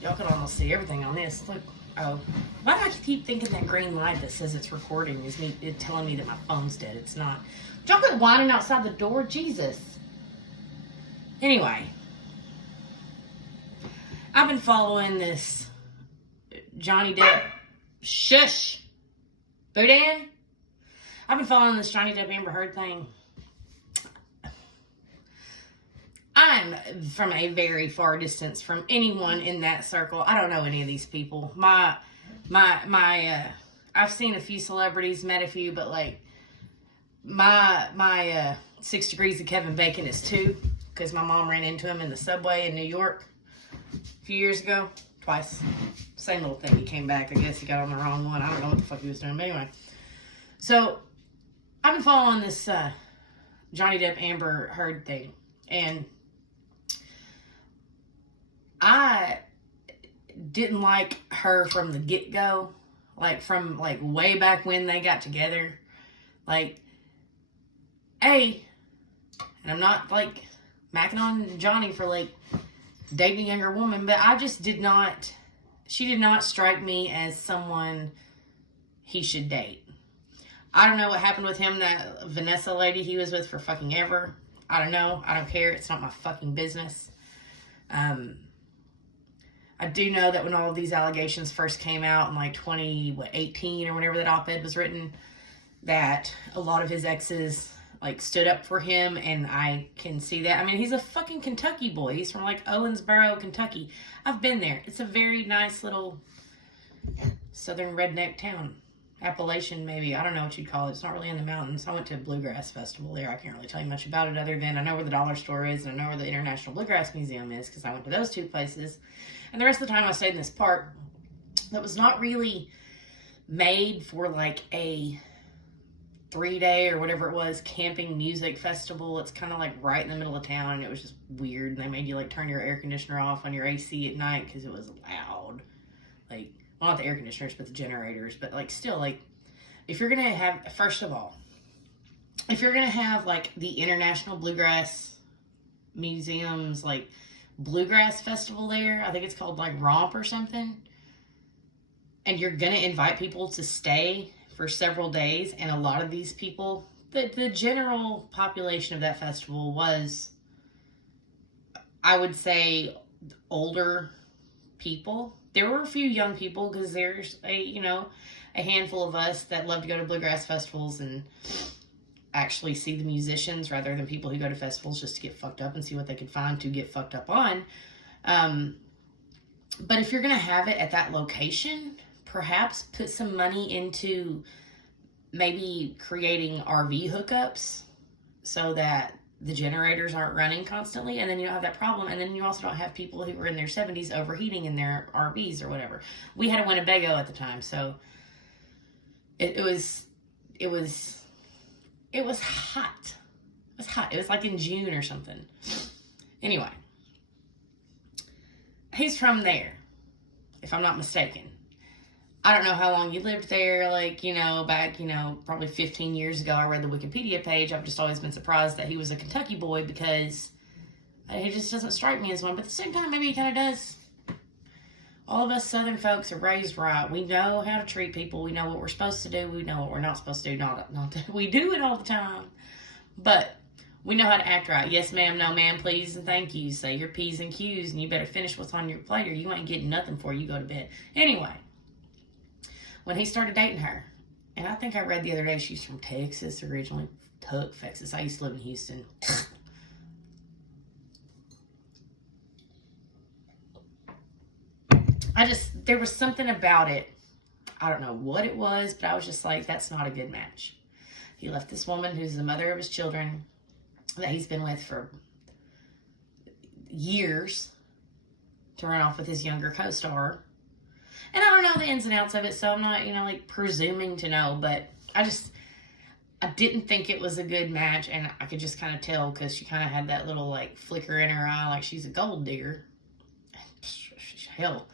Y'all can almost see everything on this. Look. Oh. Why do I keep thinking that green light that says it's recording is it telling me that my phone's dead? It's not. Y'all quit whining outside the door? Jesus. Anyway. I've been following this Johnny Depp. Shush. Boudin? I've been following this Johnny Depp Amber Heard thing. I'm from a very far distance from anyone in that circle. I don't know any of these people. I've seen a few celebrities, met a few, but like my 6 degrees of Kevin Bacon is 2, because my mom ran into him in the subway in New York a few years ago, twice. Same little thing. He came back. I guess he got on the wrong one. I don't know what the fuck he was doing, but anyway. So I've been following this Johnny Depp Amber Heard thing, and I didn't like her from the get-go, like from like way back when they got together. Like, and I'm not like macking on Johnny for like dating a younger woman, but I just she did not strike me as someone he should date. I don't know what happened with him, that Vanessa lady he was with for fucking ever. I don't know. I don't care. It's not my fucking business. I do know that when all of these allegations first came out in like 2018 or whenever that op-ed was written, that a lot of his exes like stood up for him, and I can see that. I mean, he's a fucking Kentucky boy. He's from like Owensboro, Kentucky. I've been there. It's a very nice little southern redneck town. Appalachian, maybe. I don't know what you'd call it. It's not really in the mountains. I went to a bluegrass festival there. I can't really tell you much about it other than I know where the dollar store is and I know where the International Bluegrass Museum is because I went to those 2 places. And the rest of the time I stayed in this park that was not really made for like a 3-day or whatever it was camping music festival. It's kind of like right in the middle of town, and it was just weird. And they made you like turn your air conditioner off on your AC at night because it was loud. Like, well, not the air conditioners, but the generators. But, like, still, like, if you're going to have, first of all, if you're going to have, like, the International Bluegrass Museum's, like, Bluegrass Festival there, I think it's called, like, Romp or something, and you're going to invite people to stay for several days, and a lot of these people, the general population of that festival was, I would say, older people. There were a few young people because there's a handful of us that love to go to bluegrass festivals and actually see the musicians rather than people who go to festivals just to get fucked up and see what they could find to get fucked up on. But if you're going to have it at that location, perhaps put some money into maybe creating RV hookups so that the generators aren't running constantly, and then you don't have that problem, and then you also don't have people who were in their 70s overheating in their RVs or whatever. We had a Winnebago at the time, so it was hot. It was hot. It was like in June or something. Anyway, he's from there, if I'm not mistaken. I don't know how long you lived there, back, probably 15 years ago. I read the Wikipedia page. I've just always been surprised that he was a Kentucky boy because he just doesn't strike me as one. But at the same time, maybe he kind of does. All of us Southern folks are raised right. We know how to treat people. We know what we're supposed to do. We know what we're not supposed to do. Not that we do it all the time, but we know how to act right. Yes, ma'am, no, ma'am, please, and thank you. Say your P's and Q's, and you better finish what's on your plate or you ain't getting nothing before you go to bed. Anyway. When he started dating her, and I think I read the other day she's from Texas originally. Texas. I used to live in Houston. There was something about it. I don't know what it was, but I was just like, that's not a good match. He left this woman who's the mother of his children that he's been with for years to run off with his younger co-star. And I don't know the ins and outs of it, so I'm not, presuming to know, but I didn't think it was a good match, and I could just kind of tell because she kind of had that little, flicker in her eye like she's a gold digger. Hell,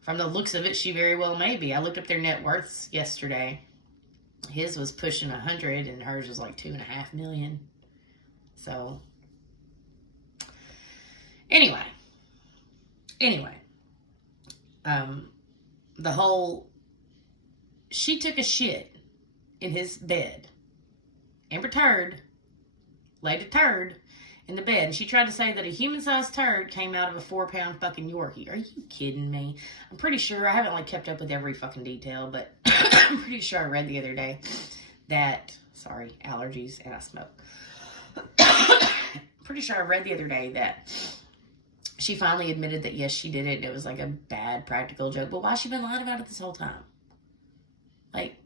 from the looks of it, she very well may be. I looked up their net worths yesterday. His was pushing 100, and hers was like $2.5 million. So, anyway. the whole, she took a shit in his bed. AmberTurd laid a turd in the bed, and she tried to say that a human-sized turd came out of a 4-pound fucking Yorkie. Are you kidding me? I'm pretty sure, I haven't like kept up with every fucking detail, but I'm pretty sure I read the other day that, sorry, allergies, and I smoke. Pretty sure I read the other day that she finally admitted that yes, she did it, and it was like a bad practical joke. But why has she been lying about it this whole time? Like,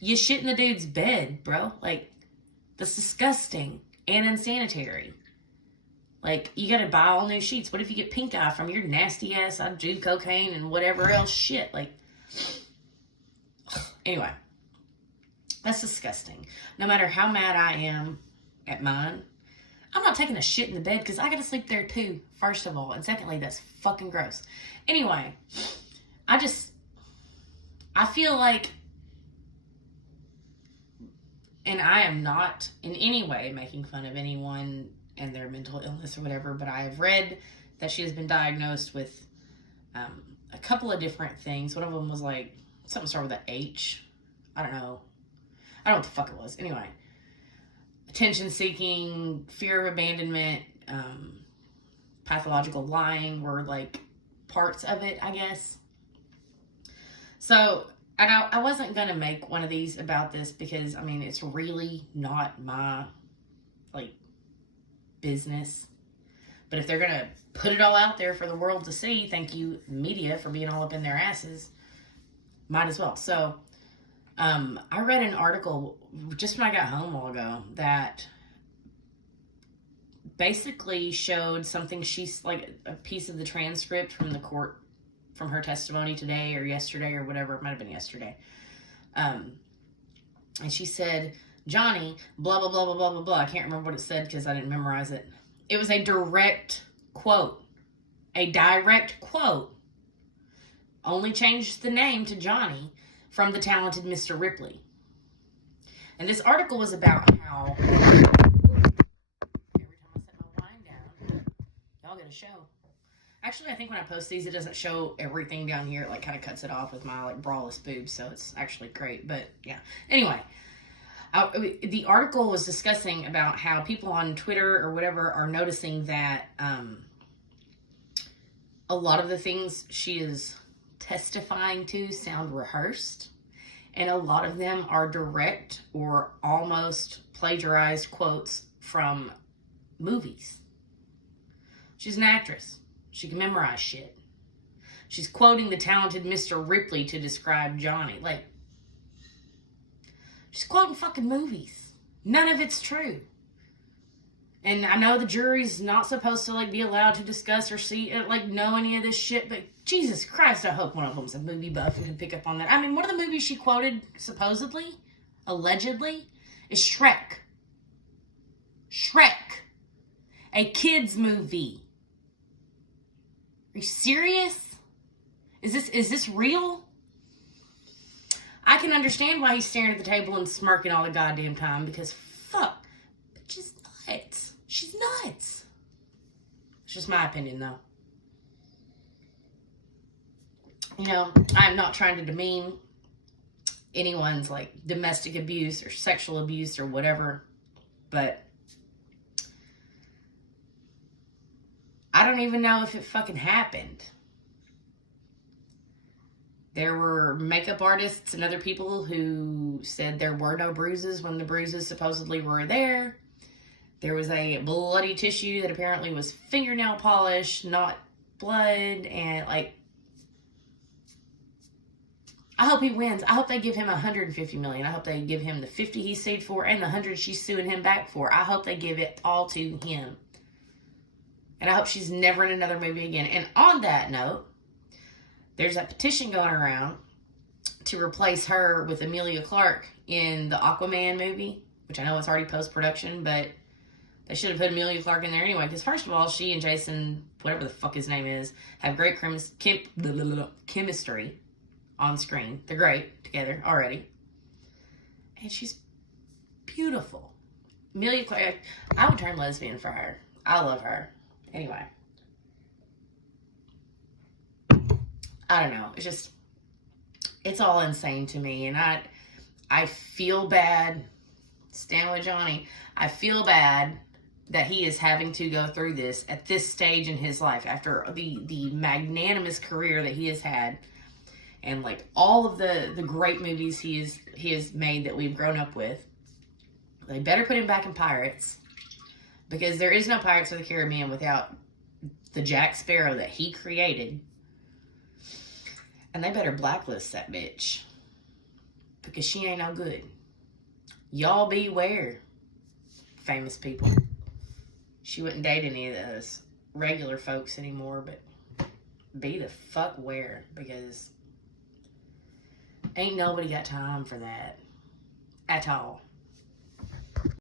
you shit in the dude's bed, bro. Like, that's disgusting and unsanitary. Like, you gotta buy all new sheets. What if you get pink eye from your nasty ass, I do cocaine and whatever else shit? Like, anyway, that's disgusting. No matter how mad I am at mine, I'm not taking a shit in the bed because I gotta sleep there too, first of all. And secondly, that's fucking gross. Anyway, I feel like, and I am not in any way making fun of anyone and their mental illness or whatever, but I have read that she has been diagnosed with a couple of different things. One of them was like, something started with an H. I don't know what the fuck it was. Anyway, attention seeking, fear of abandonment, pathological lying were like parts of it, I guess. So, and I wasn't going to make one of these about this because, I mean, it's really not my, like, business. But if they're going to put it all out there for the world to see, thank you, media, for being all up in their asses, might as well. So, I read an article just when I got home a while ago that basically showed something, she's like a piece of the transcript from the court, from her testimony today or yesterday or whatever. It might have been yesterday. And she said, Johnny, blah, blah, blah, blah, blah, blah, blah. I can't remember what it said because I didn't memorize it. It was a direct quote. A direct quote. Only changed the name to Johnny from the talented Mr. Ripley. And this article was about how every time I set my wine down, y'all get a show. Actually, I think when I post these, it doesn't show everything down here. It like kind of cuts it off with my like braless boobs, so it's actually great. But yeah. Anyway, the article was discussing about how people on Twitter or whatever are noticing that a lot of the things she is testifying to sound rehearsed, and a lot of them are direct or almost plagiarized quotes from movies. She's an actress. She can memorize shit. She's quoting the talented Mr. Ripley to describe Johnny. Like, she's quoting fucking movies. None of it's true. And I know the jury's not supposed to, like, be allowed to discuss or see, like, know any of this shit, but Jesus Christ, I hope one of them's a movie buff and can pick up on that. I mean, one of the movies she quoted, supposedly, allegedly, is Shrek. Shrek. A kid's movie. Are you serious? Is this real? I can understand why he's staring at the table and smirking all the goddamn time, because fuck, bitch is nuts. She's nuts. It's just my opinion, though. You know, I'm not trying to demean anyone's, like, domestic abuse or sexual abuse or whatever, but I don't even know if it fucking happened. There were makeup artists and other people who said there were no bruises when the bruises supposedly were there. There was a bloody tissue that apparently was fingernail polish, not blood, and, like, I hope he wins. I hope they give him $150 million. I hope they give him the 50 he sued for and the 100 she's suing him back for. I hope they give it all to him. And I hope she's never in another movie again. And on that note, there's a petition going around to replace her with Emilia Clarke in the Aquaman movie, which I know it's already post-production, but they should have put Emilia Clarke in there anyway, because first of all, she and Jason, whatever the fuck his name is, have great chemistry on screen. They're great together already. And she's beautiful. Emilia Clarke, I would turn lesbian for her. I love her. Anyway. I don't know. It's all insane to me. And I feel bad. Stand with Johnny. I feel bad that he is having to go through this at this stage in his life after the magnanimous career that he has had, and like all of the great movies he has made that we've grown up with. They better put him back in Pirates, because there is no Pirates of the Caribbean without the Jack Sparrow that he created. And they better blacklist that bitch, because she ain't no good. Y'all beware, famous people. She wouldn't date any of those regular folks anymore, but be the fuck aware, because ain't nobody got time for that at all.